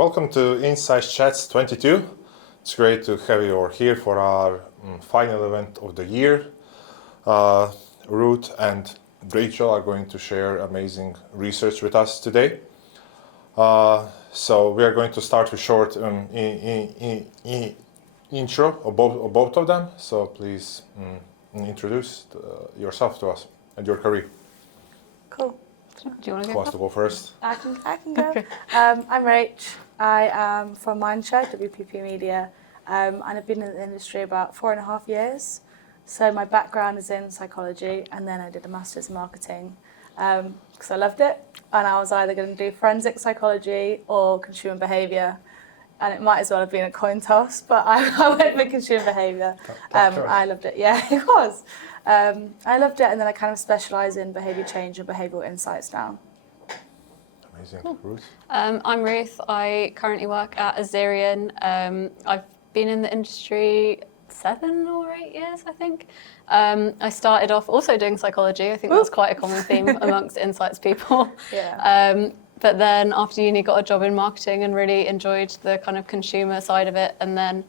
welcome to Insights Chats 22. It's great to have you all here for our final event of the year. Ruth and Rachel are going to share amazing research with us today. So we are going to start with short intro of both of them. So please introduce yourself to us and your career. Cool. Do you want to Who go? wants to go first? I can go. Okay. I'm Rach. I am from Mindshare, WPP Media, and I've been in the industry about 4.5 years. So my background is in psychology, and then I did a master's in marketing because I loved it. And I was either going to do forensic psychology or consumer behaviour. And it might as well have been a coin toss, but I went for consumer behaviour. I loved it. Yeah, it was. I loved it, and then I kind of specialise in behaviour change and behavioural insights now. Amazing. Cool. Ruth? I'm Ruth. I currently work at Azerion. I've been in the industry 7 or 8 years, I think. I started off also doing psychology. I think that's quite a common theme amongst insights people. Yeah. But then after uni, got a job in marketing and really enjoyed the kind of consumer side of it. And then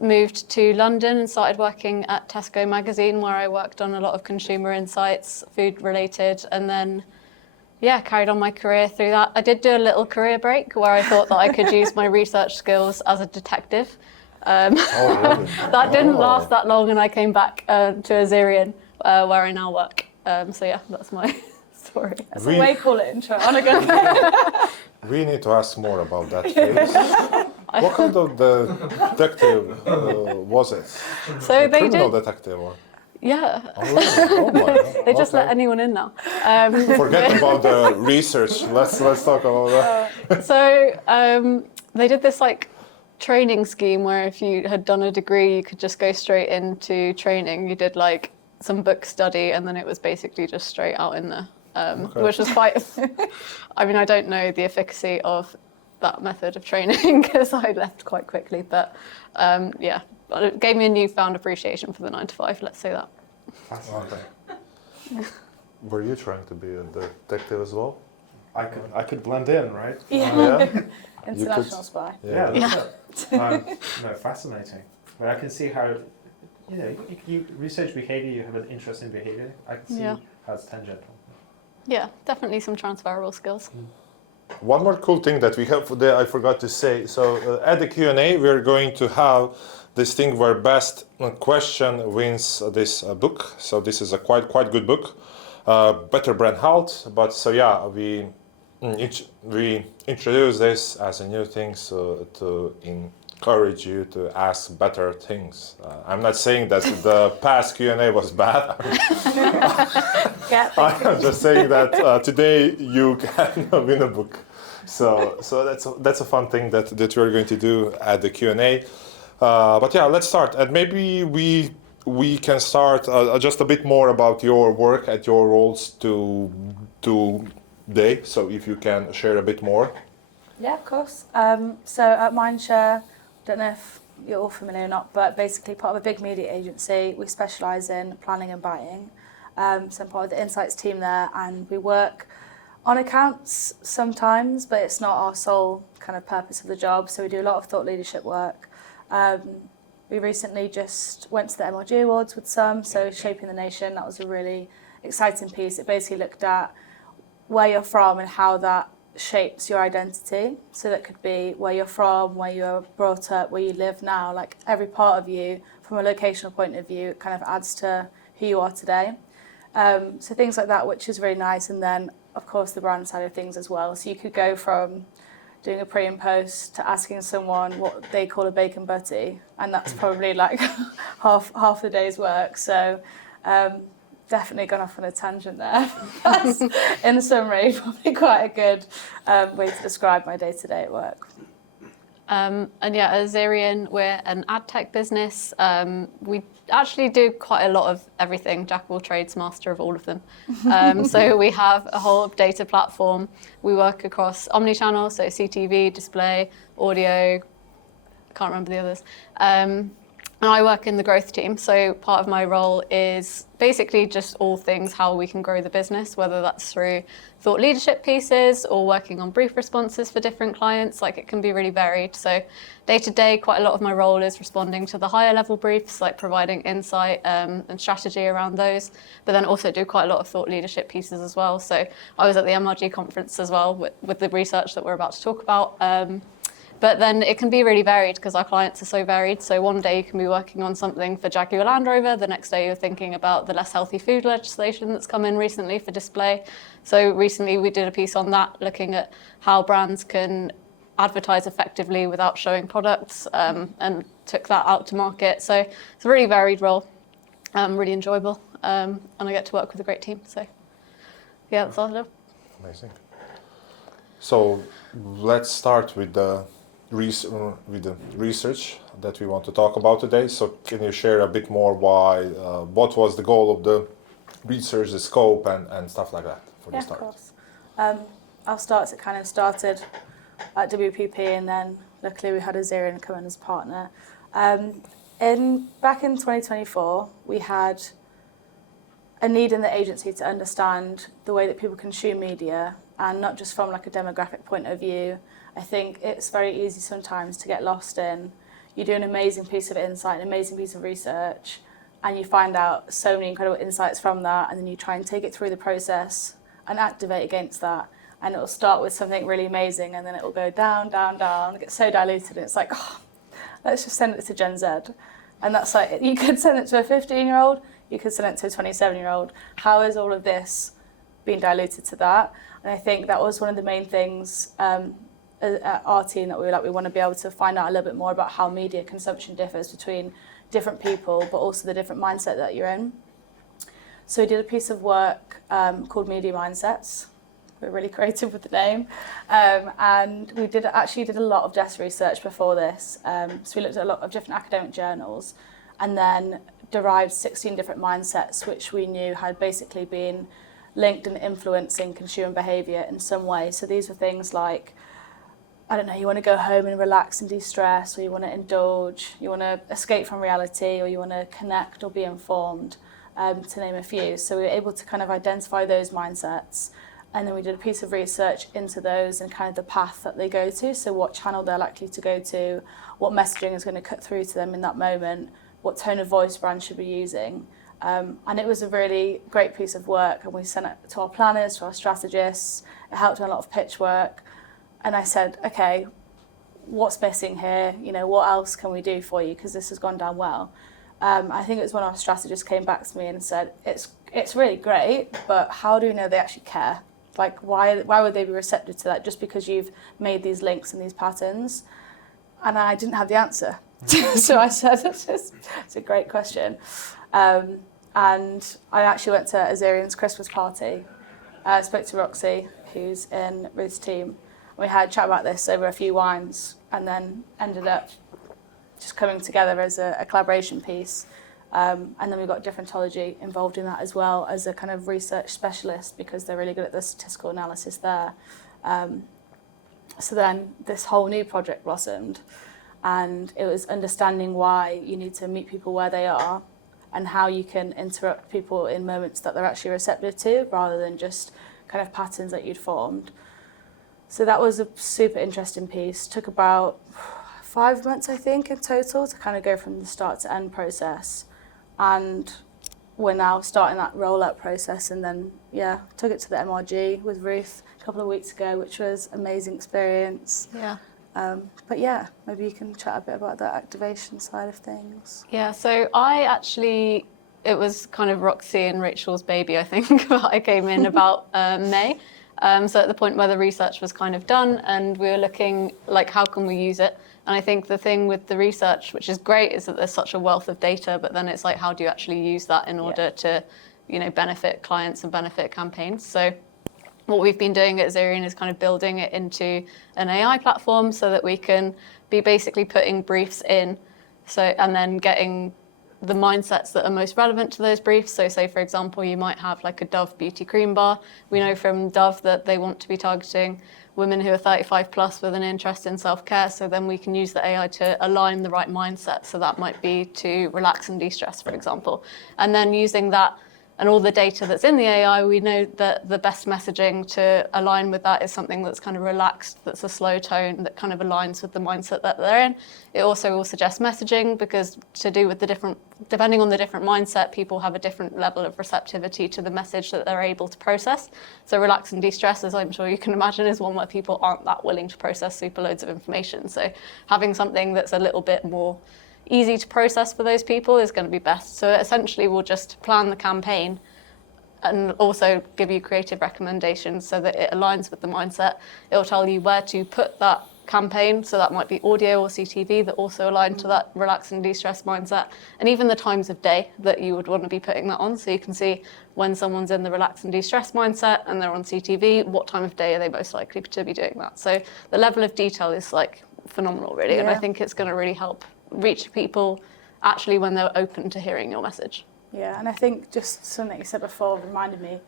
moved to London and started working at Tesco magazine, where I worked on a lot of consumer insights, food related, and then carried on my career through that. I did do a little career break where I thought that I could use my research skills as a detective. Really? That didn't last that long, and I came back to Azerion, where I now work. That's my story. That's a way cooler intro. On a good We need to ask more about that phase. What kind of detective was it? So they criminal did, detective? Or? yeah. Oh, really? Oh my God. They just let Okay. anyone in now. Forget about the research. Let's talk about that. They did this like training scheme where if you had done a degree, you could just go straight into training. You did like some book study, and then it was basically just straight out in there, which was quite. I mean, I don't know the efficacy of that method of training because I left quite quickly, but but it gave me a newfound appreciation for the 9 to 5. Let's say that. Okay. Were you trying to be a detective as well? I could blend in, right? Yeah. Yeah. International spy. Yeah, that's it. No, fascinating. But I can see how, you research behavior, you have an interest in behavior. I can see how it's tangential. Yeah, definitely some transferable skills. One more cool thing that we have today, I forgot to say. So at the Q&A, we're going to have this thing where best question wins this book. So this is a quite good book, Better Brand Health. But we introduce this as a new thing to encourage you to ask better things. I'm not saying that the past Q&A was bad. I'm just saying that today you can win a book. So that's a fun thing that we're going to do at the Q&A. Let's start. And maybe we can start just a bit more about your work at your roles today. So if you can share a bit more. Yeah, of course. So at Mindshare, don't know if you're all familiar or not, but basically part of a big media agency. We specialise in planning and buying. So I'm part of the insights team there, and we work on accounts sometimes, but it's not our sole kind of purpose of the job. So we do a lot of thought leadership work. We recently just went to the MLG Awards with some, so Shaping the Nation, that was a really exciting piece. It basically looked at where you're from and how that shapes your identity. So that could be where you're from, where you were brought up, where you live now, like every part of you from a locational point of view kind of adds to who you are today. So things like that, which is really nice. And then of course the brand side of things as well. So you could go from doing a pre and post to asking someone what they call a bacon butty, and that's probably like half the day's work. So definitely gone off on a tangent there. That's, in summary, probably quite a good way to describe my day-to-day at work. At Azerion, we're an ad tech business. We actually do quite a lot of everything, jack of all trades, master of all of them. So we have a whole data platform. We work across omnichannel, so CTV, display, audio, can't remember the others. And I work in the growth team, so part of my role is basically just all things how we can grow the business, whether that's through thought leadership pieces or working on brief responses for different clients. Like, it can be really varied. So day to day, quite a lot of my role is responding to the higher level briefs, like providing insight and strategy around those, but then also do quite a lot of thought leadership pieces as well. So I was at the MRG conference as well with the research that we're about to talk about. But then it can be really varied because our clients are so varied. So one day you can be working on something for Jaguar Land Rover. The next day you're thinking about the less healthy food legislation that's come in recently for display. So recently we did a piece on that, looking at how brands can advertise effectively without showing products, and took that out to market. So it's a really varied role, really enjoyable. And I get to work with a great team. So yeah, that's all I do. Amazing. So let's start with the research that we want to talk about today. So can you share a bit more what was the goal of the research, the scope, and stuff like that for the start? Of course. I'll start as it kind of started at WPP, and then luckily we had Azerion come in as a partner. Back in 2024, we had a need in the agency to understand the way that people consume media, and not just from like a demographic point of view. I think it's very easy sometimes to get lost in, you do an amazing piece of insight, an amazing piece of research, and you find out so many incredible insights from that, and then you try and take it through the process and activate against that. And it'll start with something really amazing, and then it will go down, down, down, get so diluted, and it's like, oh, let's just send it to Gen Z. And that's like, you could send it to a 15-year-old, you could send it to a 27-year-old. How is all of this being diluted to that? And I think that was one of the main things at our team that we were like, we want to be able to find out a little bit more about how media consumption differs between different people, but also the different mindset that you're in. So we did a piece of work called Media Mindsets. We're really creative with the name. And we did a lot of desk research before this. So we looked at a lot of different academic journals and then derived 16 different mindsets, which we knew had basically been linked and influencing consumer behaviour in some way. So these were things like, I don't know, you want to go home and relax and de-stress, or you want to indulge, you want to escape from reality, or you want to connect or be informed, to name a few. So we were able to kind of identify those mindsets, and then we did a piece of research into those and kind of the path that they go to, so what channel they're likely to go to, what messaging is going to cut through to them in that moment, what tone of voice brands should be using. And it was a really great piece of work, and we sent it to our planners, to our strategists. It helped on a lot of pitch work. And I said, okay, what's missing here? You know, what else can we do for you? Because this has gone down well. I think it was when our strategist came back to me and said, it's really great, but how do we know they actually care? Like, why would they be receptive to that just because you've made these links and these patterns? And I didn't have the answer. So I said, it's a great question. And I actually went to Azerion's Christmas party. I spoke to Roxy, who's in Ruth's team. We had a chat about this over a few wines, and then ended up just coming together as a collaboration piece. And then we got Differentology involved in that as well as a kind of research specialist, because they're really good at the statistical analysis there. So then this whole new project blossomed, and it was understanding why you need to meet people where they are and how you can interrupt people in moments that they're actually receptive to, rather than just kind of patterns that you'd formed. So that was a super interesting piece. Took about 5 months, I think, in total to kind of go from the start to end process. And we're now starting that rollout process, and then, yeah, took it to the MRG with Ruth a couple of weeks ago, which was an amazing experience. Yeah. But yeah, maybe you can chat a bit about the activation side of things. Yeah, so it was kind of Roxy and Rachel's baby, I think. I came in about May. So at the point where the research was kind of done, and we were looking like, how can we use it? And I think the thing with the research, which is great, is that there's such a wealth of data, but then it's like, how do you actually use that in order to, you know, benefit clients and benefit campaigns? So what we've been doing at Azerion is kind of building it into an AI platform so that we can be basically putting briefs in, and then getting the mindsets that are most relevant to those briefs. So say, for example, you might have like a Dove beauty cream bar. We know from Dove that they want to be targeting women who are 35 plus with an interest in self-care. So then we can use the AI to align the right mindset. So that might be to relax and de-stress, for example. And then using that and all the data that's in the AI, we know that the best messaging to align with that is something that's kind of relaxed, that's a slow tone, that kind of aligns with the mindset that they're in. It also will suggest messaging because to do with depending on the different mindset, people have a different level of receptivity to the message that they're able to process. So relax and de-stress, as I'm sure you can imagine, is one where people aren't that willing to process super loads of information. So having something that's a little bit more easy to process for those people is going to be best. So essentially we'll just plan the campaign and also give you creative recommendations so that it aligns with the mindset. It'll tell you where to put that campaign, so that might be audio or CTV that also align to that relax and de-stress mindset, and even the times of day that you would want to be putting that on. So you can see when someone's in the relax and de-stress mindset and they're on CTV, what time of day are they most likely to be doing that. So the level of detail is like phenomenal, really, and I think it's going to really help reach people actually when they're open to hearing your message. Yeah, and I think just something you said before reminded me,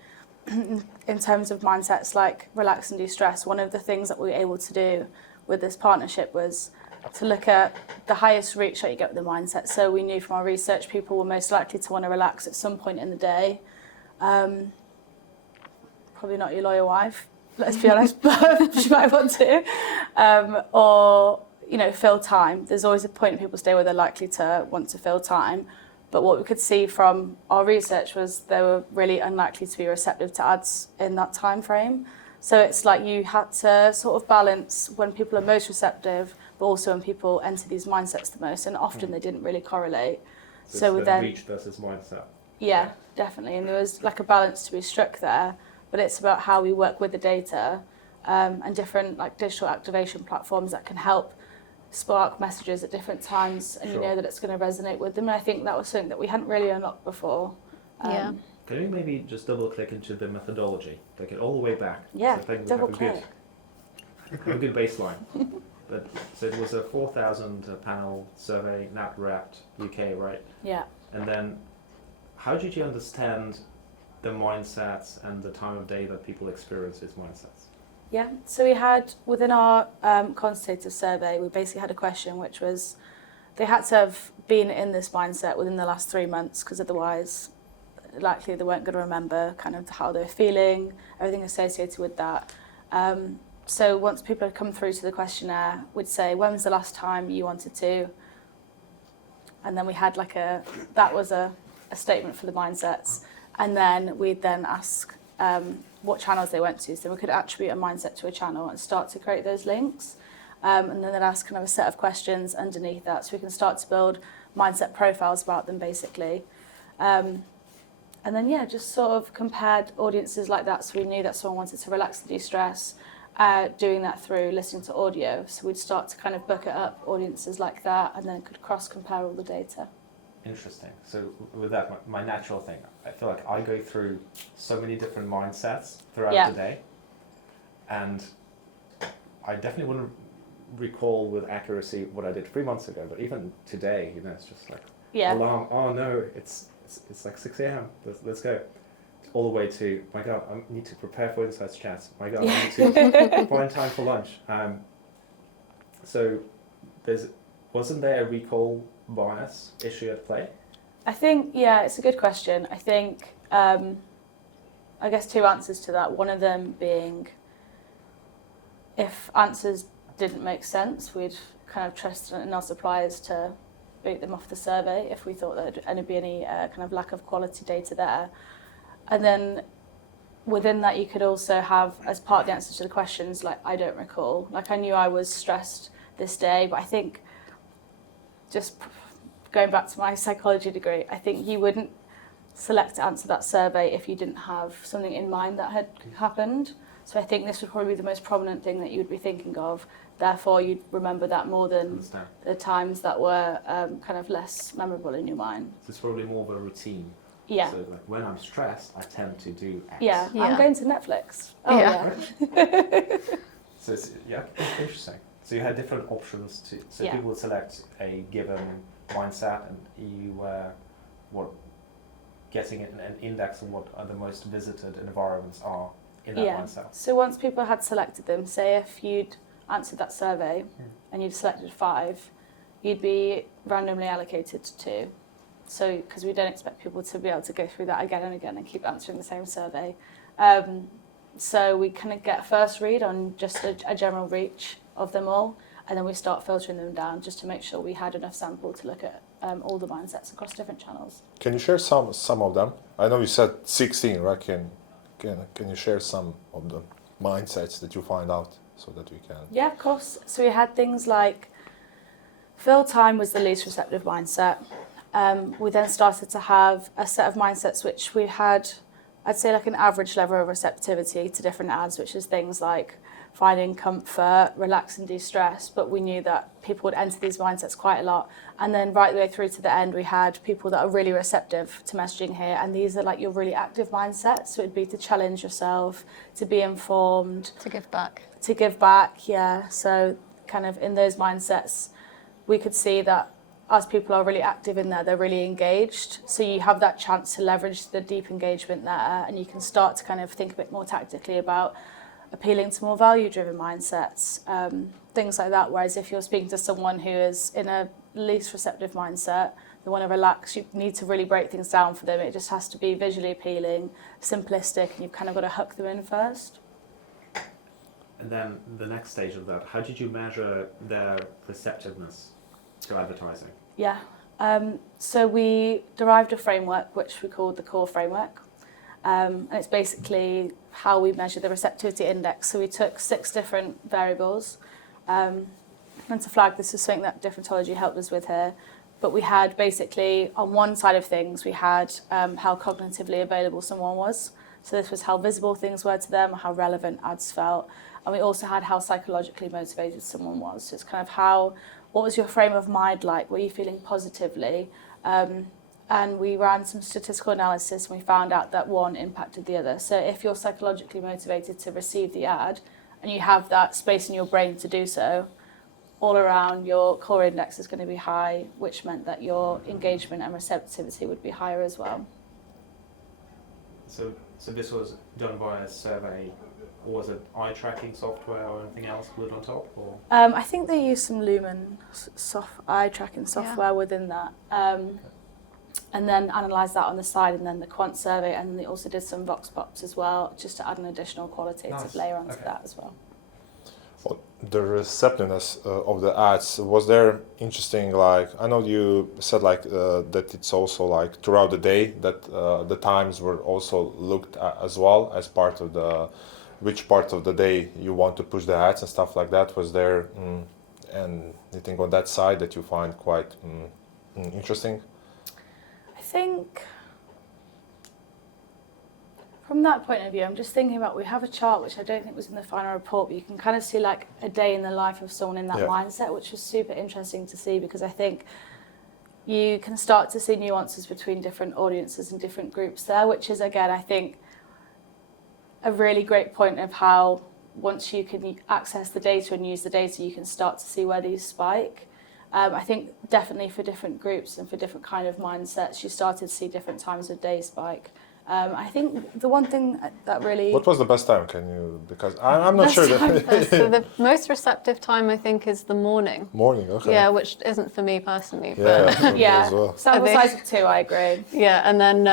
in terms of mindsets like relax and de-stress, one of the things that we were able to do with this partnership was to look at the highest reach that you get with the mindset. So we knew from our research people were most likely to want to relax at some point in the day. Probably not your lawyer wife, let's be honest, but she might want to. Or, you know, fill time. There's always a point in people's day where they're likely to want to fill time. But what we could see from our research was they were really unlikely to be receptive to ads in that time frame. So it's like you had to sort of balance when people are most receptive, but also when people enter these mindsets the most, and often they didn't really correlate. So it's then reach versus mindset. Yeah, definitely. And there was like a balance to be struck there, but it's about how we work with the data and different like digital activation platforms that can help spark messages at different times, and you know that it's going to resonate with them. And I think that was something that we hadn't really unlocked before. Yeah. Can you maybe just double click into the methodology, take it all the way back? Yeah, so double click. Have a good baseline. But so it was a 4,000 panel survey, not wrapped UK, right? Yeah. And then, how did you understand the mindsets and the time of day that people experience these mindsets? Yeah, so we had, within our quantitative survey, we basically had a question which was, they had to have been in this mindset within the last 3 months, because otherwise, likely they weren't going to remember kind of how they're feeling, everything associated with that. So once people had come through to the questionnaire, we'd say, when was the last time you wanted to? And then we had like that was a statement for the mindsets. And then we'd then ask what channels they went to. So we could attribute a mindset to a channel and start to create those links. And then they'd ask kind of a set of questions underneath that, so we can start to build mindset profiles about them, basically. And then, yeah, just sort of compared audiences like that. So we knew that someone wanted to relax and de-stress, doing that through listening to audio. So we'd start to kind of bucket up audiences like that, and then could cross-compare all the data. Interesting. So with that, my natural thing, I feel like I go through so many different mindsets throughout the day, and I definitely wouldn't recall with accuracy what I did 3 months ago, but even today, you know, it's just like, alarm, oh no, it's like 6 a.m, let's go. All the way to, my God, I need to prepare for Insights chats. My God, I need to find time for lunch. So wasn't there a recall bias issue at play? I think, yeah, it's a good question. I think, I guess 2 answers to that. One of them being, if answers didn't make sense, we'd kind of trust in our suppliers to boot them off the survey if we thought there'd be any kind of lack of quality data there. And then within that, you could also have, as part of the answer to the questions, like, I don't recall. Like, I knew I was stressed this day, but I think, just going back to my psychology degree, I think you wouldn't select to answer that survey if you didn't have something in mind that had happened. So I think this would probably be the most prominent thing that you would be thinking of. Therefore, you'd remember that more than the times that were kind of less memorable in your mind. So it's probably more of a routine. Yeah. So like when I'm stressed, I tend to do X. Yeah, I'm going to Netflix. Oh, Yeah. So it's, interesting. So you had different options to, so people would select a given mindset, and you were getting an index on what are the most visited environments are in that mindset? So once people had selected them, say if you'd answered that survey and you'd selected 5, you'd be randomly allocated to 2. So, because we don't expect people to be able to go through that again and again and keep answering the same survey. So we kind of get a first read on just a general reach of them all, and then we start filtering them down just to make sure we had enough sample to look at all the mindsets across different channels. Can you share some of them? I know you said 16, right? Can you share some of the mindsets that you find out so that we can? Yeah, of course. So we had things like fill time was the least receptive mindset. We then started to have a set of mindsets which we had, I'd say like an average level of receptivity to different ads, which is things like finding comfort, relax and de-stress, but we knew that people would enter these mindsets quite a lot. And then right the way through to the end, we had people that are really receptive to messaging here, and these are like your really active mindsets. So it'd be to challenge yourself, to be informed. To give back. To give back, yeah. So kind of in those mindsets, we could see that as people are really active in there, they're really engaged. So you have that chance to leverage the deep engagement there, and you can start to kind of think a bit more tactically about appealing to more value-driven mindsets, things like that. Whereas if you're speaking to someone who is in a least receptive mindset, they want to relax, you need to really break things down for them. It just has to be visually appealing, simplistic, and you've kind of got to hook them in first. And then the next stage of that, how did you measure their receptiveness to advertising? Yeah, so we derived a framework which we called the core framework. And it's basically how we measure the receptivity index. So we took 6 different variables. And to flag, this is something that Differentology helped us with here. But we had basically, on one side of things, we had how cognitively available someone was. So this was how visible things were to them, how relevant ads felt. And we also had how psychologically motivated someone was. So it's kind of what was your frame of mind like? Were you feeling positively? And we ran some statistical analysis and we found out that one impacted the other. So if you're psychologically motivated to receive the ad and you have that space in your brain to do so, all around your core index is going to be high, which meant that your engagement and receptivity would be higher as well. So this was done via a survey, or was it eye tracking software or anything else glued on top? Or? I think they used some Lumen eye tracking software within that. And then analysed that on the side, and then the quant survey, and then they also did some vox pops as well, just to add an additional qualitative layer onto that as well. Well, the receptiveness of the ads, was there interesting, like, I know you said like that it's also like throughout the day that the times were also looked at as well as part of which part of the day you want to push the ads and stuff like that. Was there anything on that side that you find quite interesting? I think from that point of view, I'm just thinking about, we have a chart which I don't think was in the final report, but you can kind of see like a day in the life of someone in that mindset, which was super interesting to see, because I think you can start to see nuances between different audiences and different groups there, which is, again, I think a really great point of how once you can access the data and use the data, you can start to see where these spike. I think definitely for different groups and for different kind of mindsets, you started to see different times of day spike. I think the one thing that really... What was the best time? Because I'm not sure. So the most receptive time, I think, is the morning. Morning, okay. Yeah, which isn't for me personally. Yeah, yeah, as well. sample size of 2, I agree. Yeah, and then...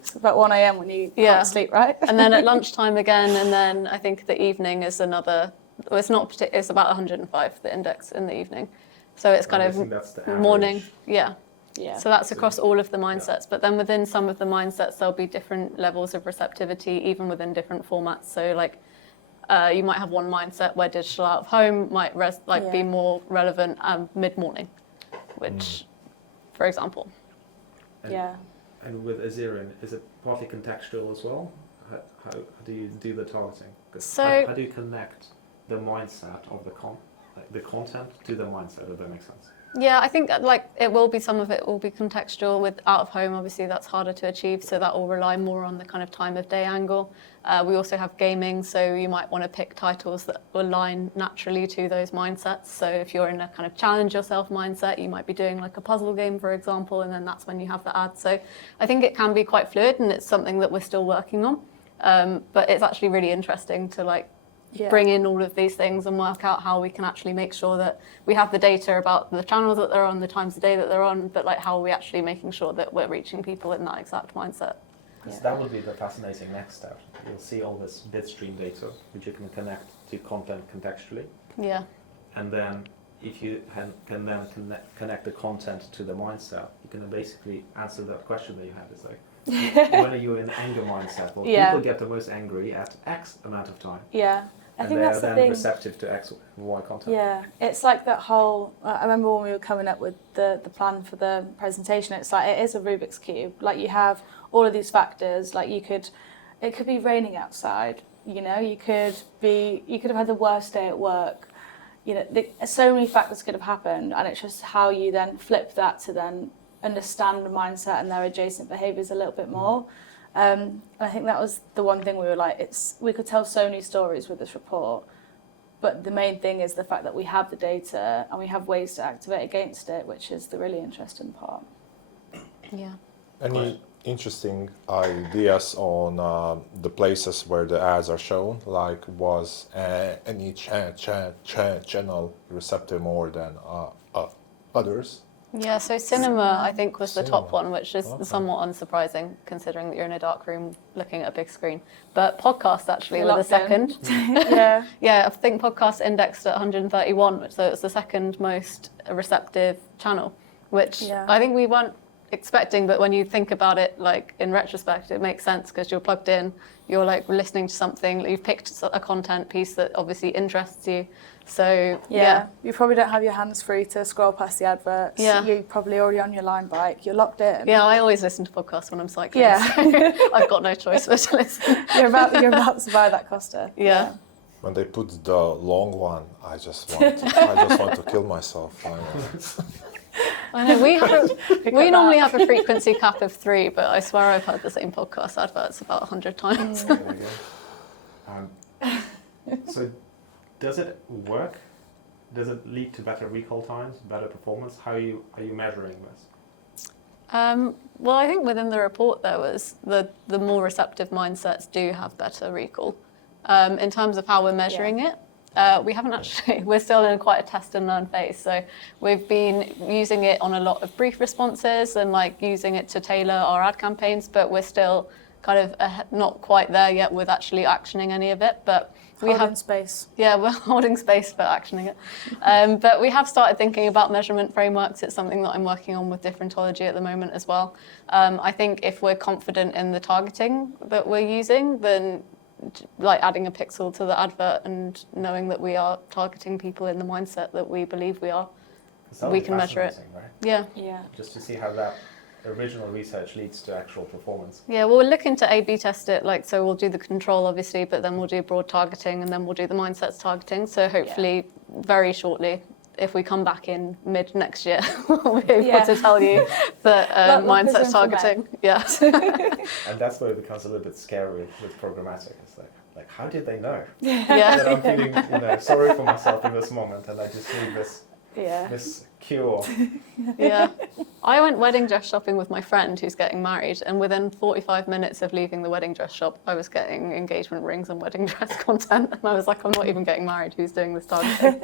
It's about 1 a.m. when you can't sleep, right? And then at lunchtime again, and then I think the evening is another... Well, it's about 105, the index in the evening. So it's kind of morning, yeah. So that's across all of the mindsets. But then within some of the mindsets, there'll be different levels of receptivity, even within different formats. So like you might have one mindset where digital out of home might be more relevant mid-morning, which, for example. And with Azerion, is it partly contextual as well? How do you do the targeting? So how do you connect the mindset of the content to the mindset, if that makes sense? Yeah, I think some of it will be contextual. With out of home, obviously that's harder to achieve, so that will rely more on the kind of time of day angle. We also have gaming, so you might want to pick titles that align naturally to those mindsets. So if you're in a kind of challenge yourself mindset, you might be doing like a puzzle game, for example, and then that's when you have the ad. So I think it can be quite fluid, and it's something that we're still working on. But it's actually really interesting to like bring in all of these things and work out how we can actually make sure that we have the data about the channels that they're on, the times of day that they're on, but like how are we actually making sure that we're reaching people in that exact mindset. So that would be the fascinating next step. You'll see all this bitstream data, which you can connect to content contextually. Yeah. And then if you can then connect the content to the mindset, you can basically answer that question that you had. It's like, when are you in anger mindset? Well, people get the most angry at X amount of time. Yeah. I think they're that's the then thing. receptive to X, Y content. Yeah, it's like that whole. I remember when we were coming up with the plan for the presentation. It's like it is a Rubik's cube. Like you have all of these factors. Like it could be raining outside. You know, you could have had the worst day at work. You know, so many factors could have happened, and it's just how you then flip that to then understand the mindset and their adjacent behaviours a little bit more. And I think that was the one thing we were like, we could tell so many stories with this report, but the main thing is the fact that we have the data and we have ways to activate against it, which is the really interesting part. Yeah. Any interesting ideas on the places where the ads are shown? Like, was any channel receptive more than others? Yeah, so cinema, I think, was the top Cinema. one, which is somewhat unsurprising considering that you're in a dark room looking at a big screen. But podcasts actually were the second. Yeah. Yeah, I think podcasts indexed at 131, so it's the second most receptive channel, which I think we weren't expecting, but when you think about it, like in retrospect, it makes sense because you're plugged in, you're like listening to something, you've picked a content piece that obviously interests you. So yeah, you probably don't have your hands free to scroll past the adverts. Yeah. You're probably already on your line bike. You're locked in. Yeah, I always listen to podcasts when I'm cycling. Yeah. So I've got no choice but to listen. You're about to buy that Costa. Yeah. When they put the long one, I just want to kill myself. I know we normally have a frequency cap of 3, but I swear I've heard the same podcast adverts about 100 times. There you go. So does it work? Does it lead to better recall times, better performance? How are you measuring this? Well, I think within the report there was the more receptive mindsets do have better recall. In terms of how we're measuring it, we haven't actually, we're still in quite a test and learn phase. So we've been using it on a lot of brief responses and like using it to tailor our ad campaigns, but we're still kind of not quite there yet with actually actioning any of it. But we have space. Yeah, we're holding space for actioning it. But we have started thinking about measurement frameworks. It's something that I'm working on with Differentology at the moment as well. I think if we're confident in the targeting that we're using, then like adding a pixel to the advert and knowing that we are targeting people in the mindset that we believe we are, we can measure it. Right? Yeah. Yeah. Just to see how that original research leads to actual performance. Yeah, well, we're looking to A/B test it. Like, so we'll do the control obviously, but then we'll do broad targeting, and then we'll do the mindsets targeting. So hopefully, very shortly, if we come back in mid next year, we'll be able to tell you that mindsets targeting. Yeah. And that's where it becomes a little bit scary with programmatic. It's like how did they know? Yeah. That I'm feeling sorry for myself in this moment, and I just need this cure. Yeah. I went wedding dress shopping with my friend who's getting married, and within 45 minutes of leaving the wedding dress shop, I was getting engagement rings and wedding dress content, and I was like, I'm not even getting married, who's doing this targeting?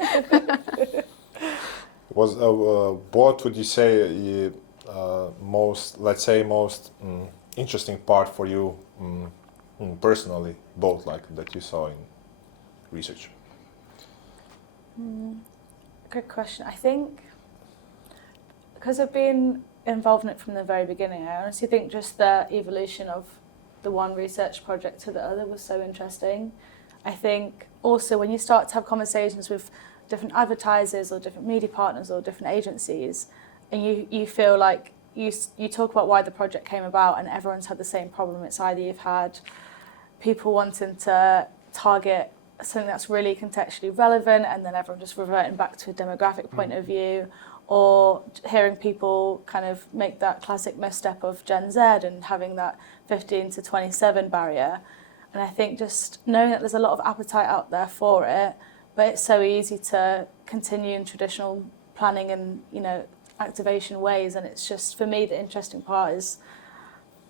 What would you say most interesting part for you personally, both like that you saw in research? Good question. I think because I've been involved in it from the very beginning, I honestly think just the evolution of the one research project to the other was so interesting. I think also when you start to have conversations with different advertisers or different media partners or different agencies, and you feel like you talk about why the project came about and everyone's had the same problem. It's either you've had people wanting to target something that's really contextually relevant and then everyone just reverting back to a demographic point of view, or hearing people kind of make that classic misstep of Gen Z and having that 15 to 27 barrier. And I think just knowing that there's a lot of appetite out there for it, but it's so easy to continue in traditional planning and activation ways. And it's just, for me, the interesting part is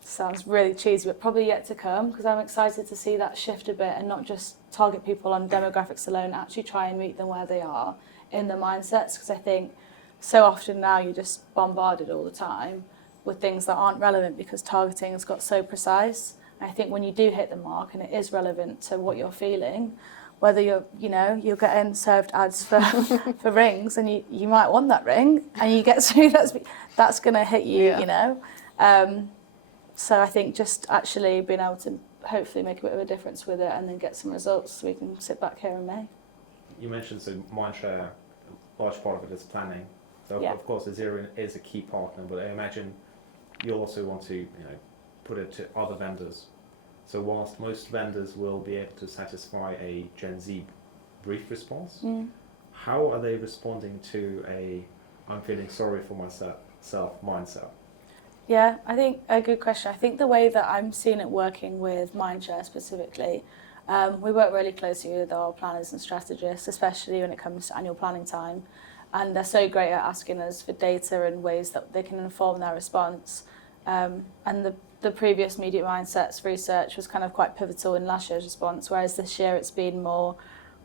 sounds really cheesy, but probably yet to come, because I'm excited to see that shift a bit and not just target people on demographics alone, actually try and meet them where they are in their mindsets, because I think so often now you're just bombarded all the time with things that aren't relevant because targeting has got so precise. And I think when you do hit the mark and it is relevant to what you're feeling, whether you're getting served ads for, for rings and you might want that ring and you get through, that's going to hit you, you know. So I think just actually being able to hopefully make a bit of a difference with it and then get some results so we can sit back here in May. You mentioned so Mindshare, a large part of it is planning. So of course Azerion is a key partner, but I imagine you'll also want to put it to other vendors. So whilst most vendors will be able to satisfy a Gen Z brief response, how are they responding to a I'm feeling sorry for myself mindset? Yeah, I think a good question. I think the way that I'm seeing it working with Mindshare specifically, we work really closely with our planners and strategists, especially when it comes to annual planning time. And they're so great at asking us for data and ways that they can inform their response. And the previous media mindsets research was kind of quite pivotal in last year's response, whereas this year it's been more,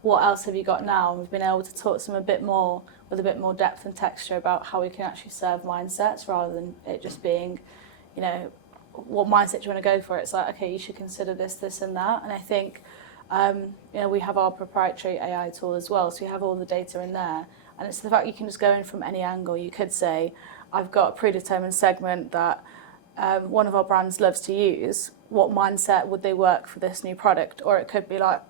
what else have you got now? And we've been able to talk to them a bit more, with a bit more depth and texture about how we can actually serve mindsets rather than it just being, what mindset do you want to go for? It's like, okay, you should consider this, this and that. And I think, we have our proprietary AI tool as well, so we have all the data in there. And it's the fact you can just go in from any angle. You could say, I've got a predetermined segment that one of our brands loves to use. What mindset would they work for this new product? Or it could be like,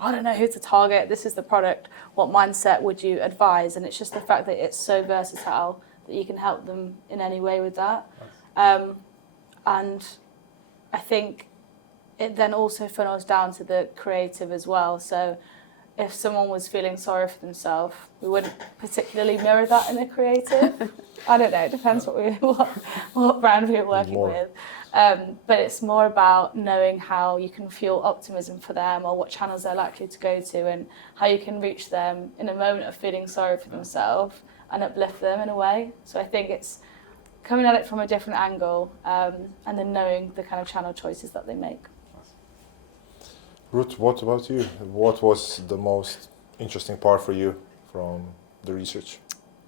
I don't know who to target. This is the product. What mindset would you advise? And it's just the fact that it's so versatile that you can help them in any way with that. And I think it then also funnels down to the creative as well. So if someone was feeling sorry for themselves, we wouldn't particularly mirror that in the creative. I don't know, it depends what brand we were working with. But it's more about knowing how you can fuel optimism for them or what channels they're likely to go to and how you can reach them in a moment of feeling sorry for themselves and uplift them in a way. So I think it's coming at it from a different angle and then knowing the kind of channel choices that they make. Ruth, what about you? What was the most interesting part for you from the research?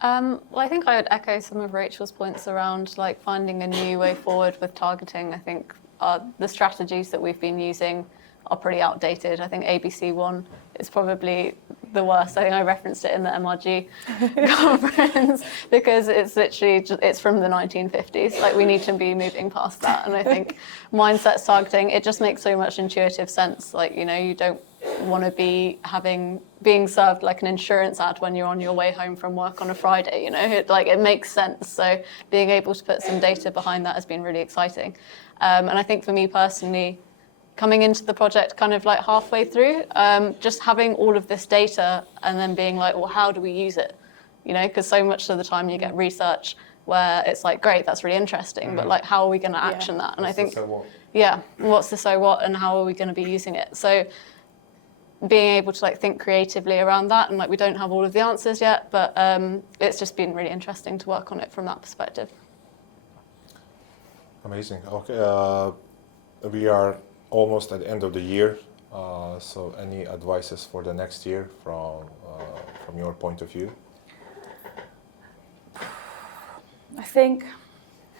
Well, I think I would echo some of Rachel's points around like finding a new way forward with targeting. I think the strategies that we've been using are pretty outdated. I think ABC1 is probably the worst. I think I referenced it in the MRG conference because it's literally it's from the 1950s. Like we need to be moving past that. And I think mindsets targeting, it just makes so much intuitive sense. Like, you don't want to be being served like an insurance ad when you're on your way home from work on a Friday, it makes sense. So being able to put some data behind that has been really exciting. And I think for me personally, coming into the project kind of like halfway through, just having all of this data and then being like, well, how do we use it? Because so much of the time you get research where it's like, great, that's really interesting, but like, how are we going to action that? And I think, what's the so what and how are we going to be using it? So being able to like think creatively around that, and like we don't have all of the answers yet, but it's just been really interesting to work on it from that perspective. Amazing. Okay, we are almost at the end of the year. So any advices for the next year from your point of view? I think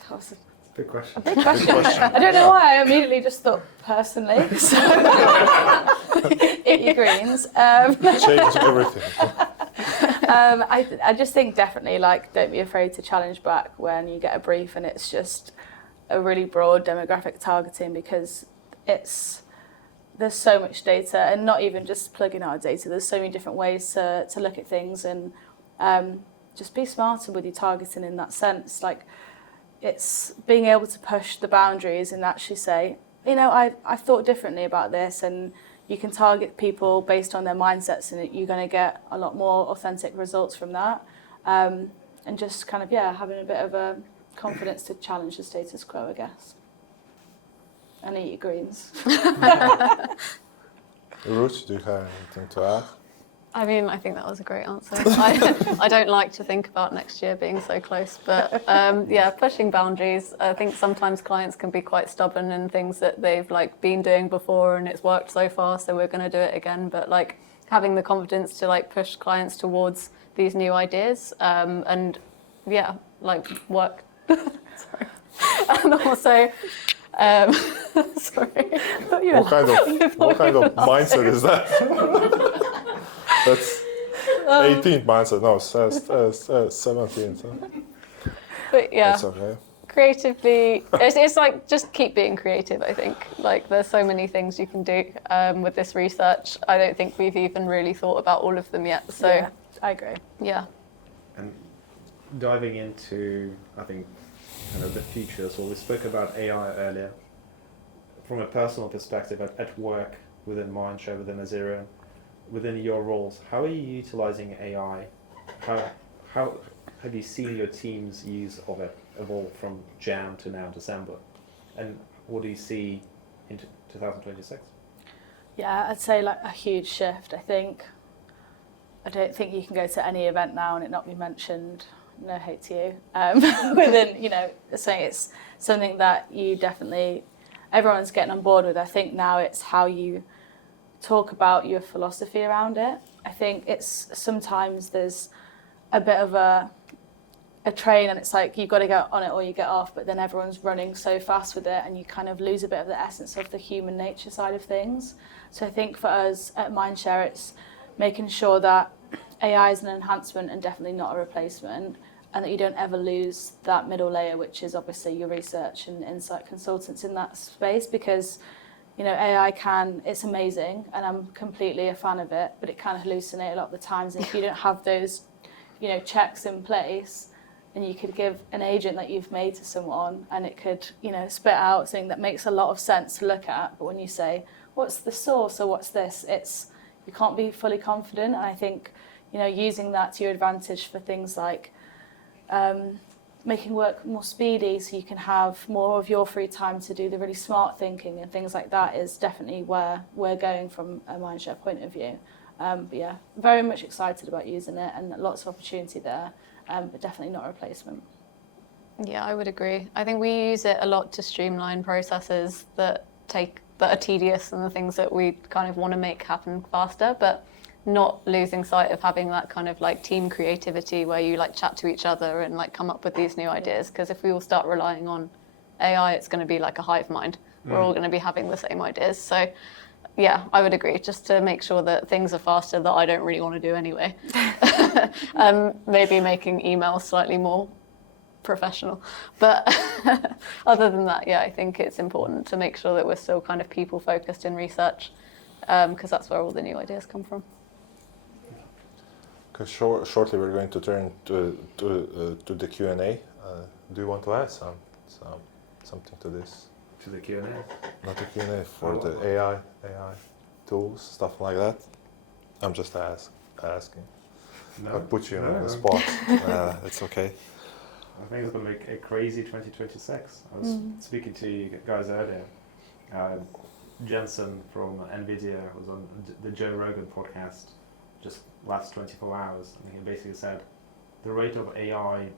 that was a big question. A big question. I don't know why I immediately just thought personally. So eat your greens. Change everything. I just think definitely don't be afraid to challenge back when you get a brief and it's just a really broad demographic targeting because there's so much data and not even just plugging our data. There's so many different ways to look at things and just be smarter with your targeting in that sense. It's being able to push the boundaries and actually say, I've thought differently about this, and you can target people based on their mindsets and you're going to get a lot more authentic results from that. And just kind of, having a bit of a confidence to challenge the status quo, I guess. And eat your greens. Ruth, do you have anything to add? I mean, I think that was a great answer. I don't like to think about next year being so close, but yeah, pushing boundaries. I think sometimes clients can be quite stubborn in things that they've like been doing before and it's worked so far, so we're going to do it again. But like having the confidence to like push clients towards these new ideas and yeah, like work. Sorry. And also, sorry. What kind of mindset is that? That's 18th mindset. No, 17th. Huh? But yeah, That's okay. creatively, it's like just keep being creative. I think like there's so many things you can do with this research. I don't think we've even really thought about all of them yet. So Yeah, I agree. yeah. And diving into, I think, kind of the future. So we spoke about AI earlier. From a personal perspective, at work, within Mindshare, within Azerion, within your roles, how are you utilizing AI? How have you seen your team's use of it evolve from Jan to now December? And what do you see into 2026? Yeah, I'd say like a huge shift. I don't think you can go to any event now and it not be mentioned. No hate to you. Within, saying it's something that you definitely, everyone's getting on board with. I think now it's how you talk about your philosophy around it. I think it's sometimes there's a bit of a train and it's like you've got to get on it or you get off, but then everyone's running so fast with it and you kind of lose a bit of the essence of the human nature side of things. So I think for us at Mindshare, it's making sure that AI is an enhancement and definitely not a replacement, and that you don't ever lose that middle layer, which is obviously your research and insight consultants in that space, because AI it's amazing and I'm completely a fan of it, but it can hallucinate a lot of the times. And if you don't have those, checks in place, and you could give an agent that you've made to someone and it could, spit out something that makes a lot of sense to look at. But when you say, what's the source or what's this, you can't be fully confident. And I think, using that to your advantage for things like making work more speedy so you can have more of your free time to do the really smart thinking and things like that is definitely where we're going from a Mindshare point of view. But yeah, very much excited about using it and lots of opportunity there, but definitely not a replacement. Yeah, I would agree. I think we use it a lot to streamline processes that are tedious and the things that we kind of want to make happen faster, but not losing sight of having that kind of like team creativity where you like chat to each other and like come up with these new ideas. Because if we all start relying on AI, it's going to be like a hive mind. We're all going to be having the same ideas. So yeah, I would agree, just to make sure that things are faster that I don't really want to do anyway. Maybe making emails slightly more professional. But other than that, yeah, I think it's important to make sure that we're still kind of people focused in research, because that's where all the new ideas come from. Shortly we're going to turn to the Q&A. Do you want to add something to this? To the Q&A? Not the Q&A, for the AI tools, stuff like that. I'm just asking. No. I put you on the spot. It's okay. I think it's going to be a crazy 2026. I was speaking to you guys earlier. Jensen from NVIDIA was on the Joe Rogan podcast just last 24 hours. And he basically said the rate of AI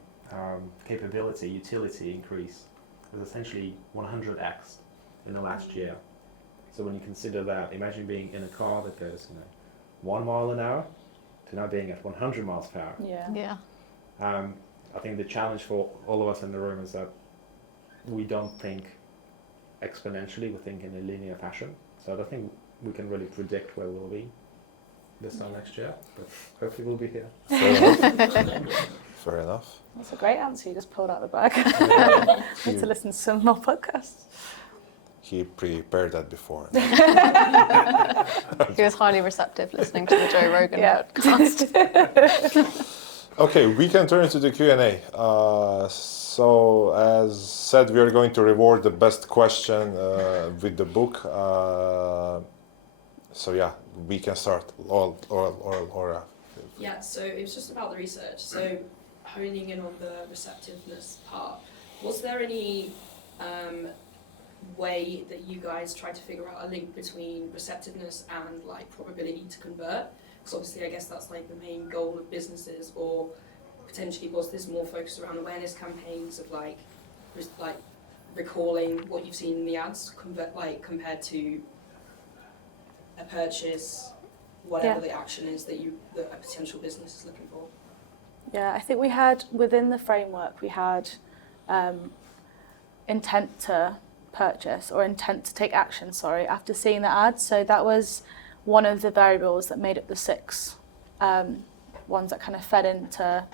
capability, utility increase was essentially 100x in the last year. So when you consider that, imagine being in a car that goes 1 mile an hour to now being at 100 miles per hour. Yeah. I think the challenge for all of us in the room is that we don't think exponentially, we think in a linear fashion. So I don't think we can really predict where we'll be this time next year, but hopefully we'll be here. Fair enough. That's a great answer you just pulled out of the bag. Need to listen to some more podcasts. He prepared that before. He was highly receptive listening to the Joe Rogan podcast. Okay, we can turn to the Q&A. So, as said, we are going to reward the best question with the book. So yeah, we can start. Or Yeah, so it was just about the research. So honing in on the receptiveness part, was there any way that you guys tried to figure out a link between receptiveness and like probability to convert? Because obviously I guess that's like the main goal of businesses, or potentially was this more focused around awareness campaigns of like recalling what you've seen in the ads, compared to a purchase, whatever the action is that a potential business is looking for. Yeah, I think we had, within the framework, we had intent to purchase or intent to take action, after seeing the ad. So that was one of the variables that made up the 6 ones that kind of fed into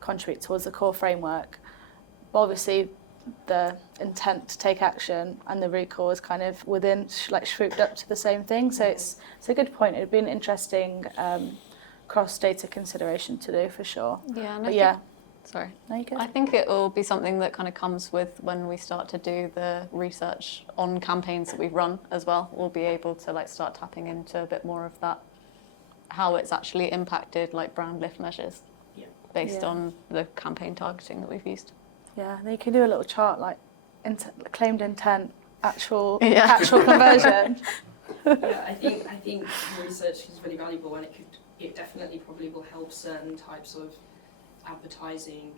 contribute towards the core framework. But obviously, the intent to take action and the recall is kind of within, swooped up to the same thing. So it's a good point. It would be an interesting cross-data consideration to do for sure. Yeah, sorry. No, you go. I think it will be something that kind of comes with when we start to do the research on campaigns that we've run as well. We'll be able to start tapping into a bit more of that, how it's actually impacted brand lift measures based on the campaign targeting that we've used. Yeah, then you can do a little chart claimed intent, actual conversion. Yeah, I think the research is really valuable, and it definitely probably will help certain types of advertising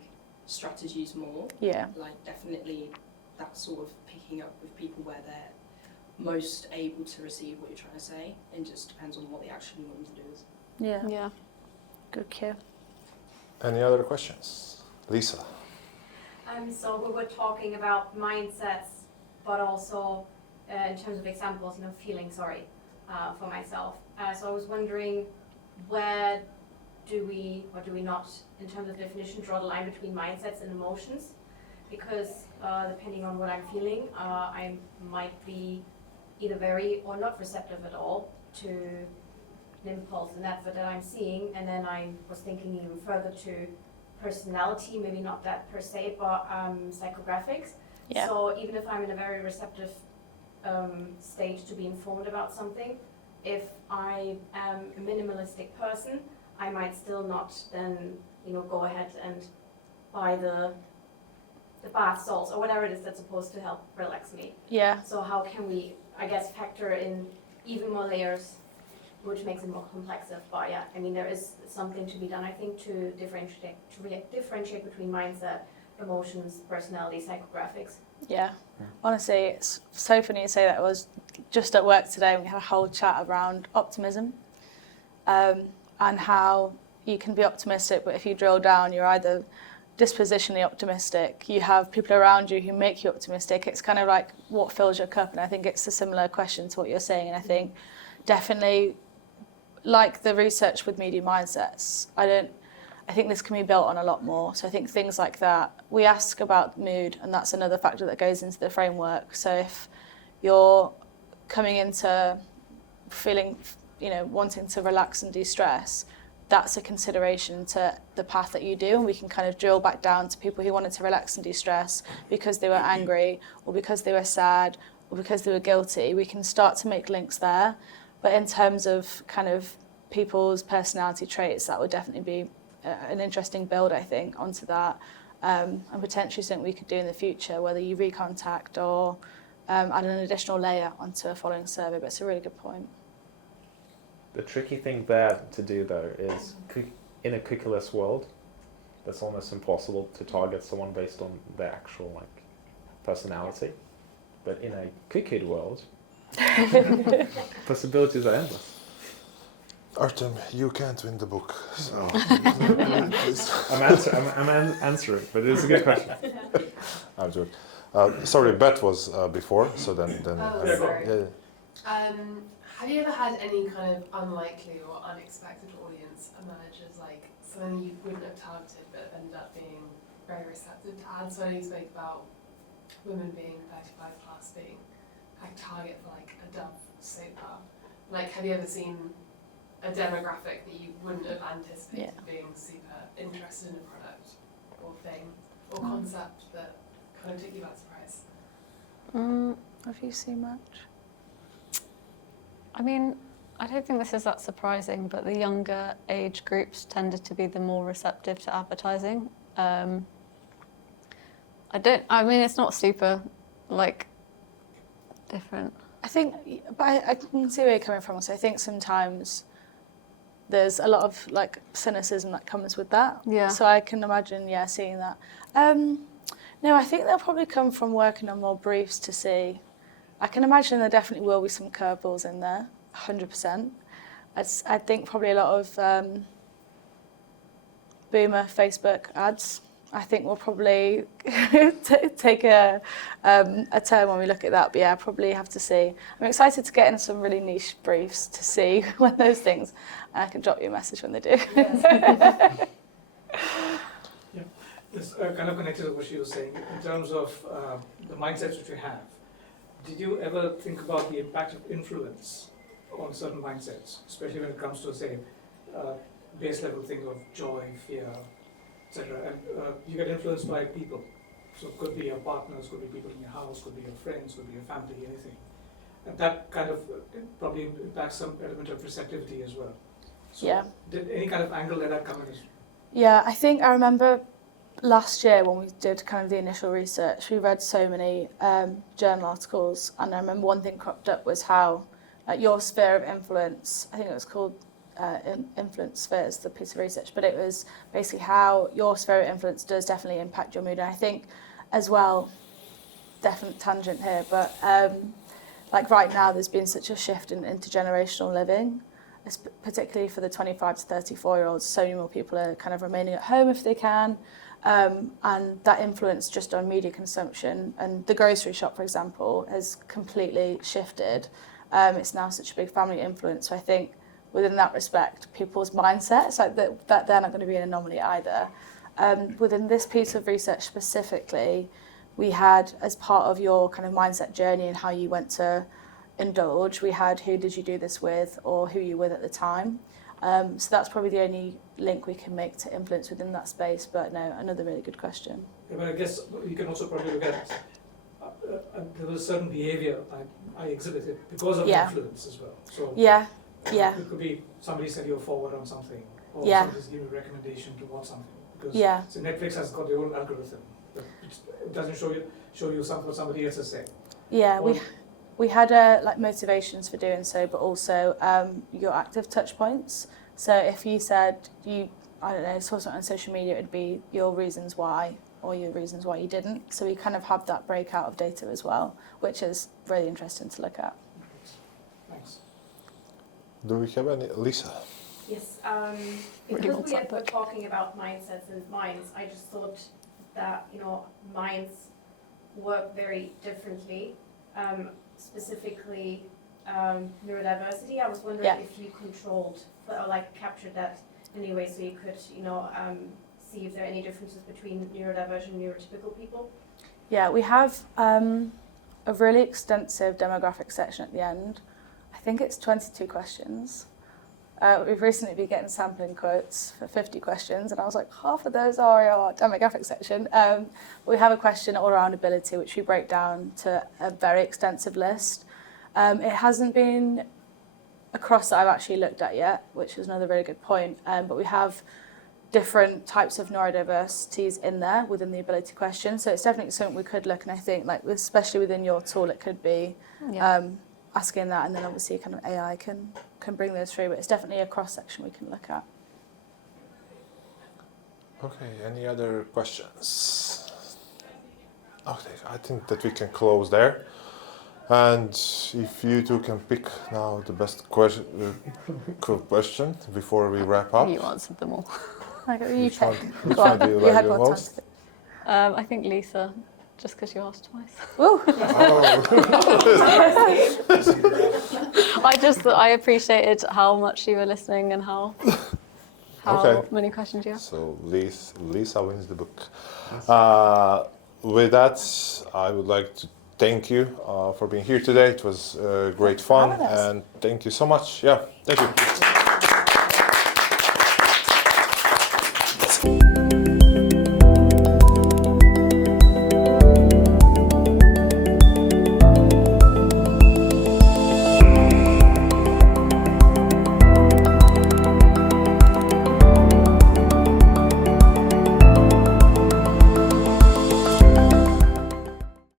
strategies more. Yeah. Definitely that sort of picking up with people where they're most able to receive what you're trying to say, and just depends on what the action you want them to do is. Yeah. Good cue. Any other questions? Lisa. So we were talking about mindsets, but also in terms of examples, feeling sorry for myself. So I was wondering, where do we or do we not, in terms of definition, draw the line between mindsets and emotions? Because depending on what I'm feeling, I might be either very or not receptive at all to an impulse, an advert that I'm seeing, and then I was thinking even further to personality, maybe not that per se, but psychographics. Yeah. So even if I'm in a very receptive state to be informed about something, if I am a minimalistic person, I might still not then go ahead and buy the bath salts or whatever it is that's supposed to help relax me. Yeah. So how can we, I guess, factor in even more layers, which makes it more complex? But yeah, there is something to be done, I think, to differentiate between mindset, emotions, personality, psychographics. Yeah. Honestly, it's so funny you say that. I was just at work today and we had a whole chat around optimism and how you can be optimistic, but if you drill down, you're either dispositionally optimistic, you have people around you who make you optimistic. It's kind of like what fills your cup, and I think it's a similar question to what you're saying. And I think definitely, like the research with media mindsets, I think this can be built on a lot more. So I think things like that, we ask about mood, and that's another factor that goes into the framework. So if you're coming into feeling, wanting to relax and de-stress, that's a consideration to the path that you do, and we can kind of drill back down to people who wanted to relax and de-stress because they were angry or because they were sad or because they were guilty. We can start to make links there. But in terms of kind of people's personality traits, that would definitely be an interesting build, I think, onto that, and potentially something we could do in the future, whether you recontact or add an additional layer onto a following survey. But it's a really good point. The tricky thing there to do, though, is in a cookieless world, that's almost impossible to target someone based on their actual personality. But in a cookied world, possibilities are endless. Artem, you can't win the book, so please. I'm answering, but it's a good question. I'm joking. Sorry, Beth was before, so then. Sorry. Yeah. Have you ever had any kind of unlikely or unexpected audience emerge as something you wouldn't have targeted but ended up being very receptive to ads? So you spoke about women being 35 plus being target for a Dove soap bar. Have you ever seen a demographic that you wouldn't have anticipated being super interested in a product or thing or concept that kind of took you by surprise? Have you seen much? I don't think this is that surprising, but the younger age groups tended to be the more receptive to advertising. It's not super different. I think, but I can see where you're coming from. So I think sometimes there's a lot of like cynicism that comes with that. Yeah. So I can imagine, seeing that. No, I think they'll probably come from working on more briefs to see. I can imagine there definitely will be some curveballs in there, 100%. I think probably a lot of boomer Facebook ads, I think will probably take a turn when we look at that. But yeah, probably have to see. I'm excited to get in some really niche briefs to see when those things, and I can drop you a message when they do. This kind of connected to what she was saying in terms of the mindsets which you have. Did you ever think about the impact of influence on certain mindsets, especially when it comes to, say, base level things of joy, fear, etc.? And you get influenced by people. So it could be your partners, could be people in your house, could be your friends, could be your family, anything. And that kind of probably impacts some element of receptivity as well. So Yeah. did any kind of angle that come in? Yeah, I think I remember last year when we did kind of the initial research, we read so many journal articles, and I remember one thing cropped up was how your sphere of influence, I think it was called Influence Spheres, the piece of research, but it was basically how your sphere of influence does definitely impact your mood. And I think as well, definite tangent here, but like right now there's been such a shift in intergenerational living, particularly for the 25 to 34-year-olds. So many more people are kind of remaining at home if they can. And that influence just on media consumption, and the grocery shop, for example, has completely shifted. It's now such a big family influence. So I think within that respect, people's mindsets, like that they're not going to be an anomaly either. Within this piece of research specifically, we had, as part of your kind of mindset journey and how you went to indulge, we had who did you do this with or who you were with at the time. So that's probably the only link we can make to influence within that space. But no, another really good question. Yeah, but I guess you can also probably look at there was a certain behavior I exhibited because of influence as well. So Yeah. it could be somebody sent you a forward on something, or somebody's giving you a recommendation to watch something. Because so Netflix has got their own algorithm, but it doesn't show you something what somebody else is saying. Yeah, we had like motivations for doing so, but also your active touch points. So if you said I don't know, saw something on social media, it'd be your reasons why or your reasons why you didn't. So we kind of have that breakout of data as well, which is really interesting to look at. Thanks. Do we have any? Lisa? Yes, because we're talking about mindsets and minds, I just thought that, minds work very differently. Specifically, neurodiversity. I was wondering if you controlled or like captured that anyway, so you could, see if there are any differences between neurodivergent and neurotypical people. Yeah, we have a really extensive demographic section at the end. I think it's 22 questions. We've recently been getting sampling quotes for 50 questions, and I was like, half of those are our demographic section. We have a question all around ability, which we break down to a very extensive list. It hasn't been across that I've actually looked at yet, which is another really good point. But we have different types of neurodiversities in there within the ability question. So it's definitely something we could look, and I think, like, especially within your tool, it could be asking that, and then obviously kind of AI can bring those through, but it's definitely a cross-section we can look at. Okay, any other questions? Okay, I think that we can close there. And if you two can pick now the best question before we wrap up. You answered them all. You Which one do you you like had the more most? time. I think Lisa, just because you asked twice. Ooh. I appreciated how much you were listening and how many questions you asked. So Lisa wins the book. With that, I would like to thank you for being here today. It was great fun, and thank you so much. Yeah, thank you.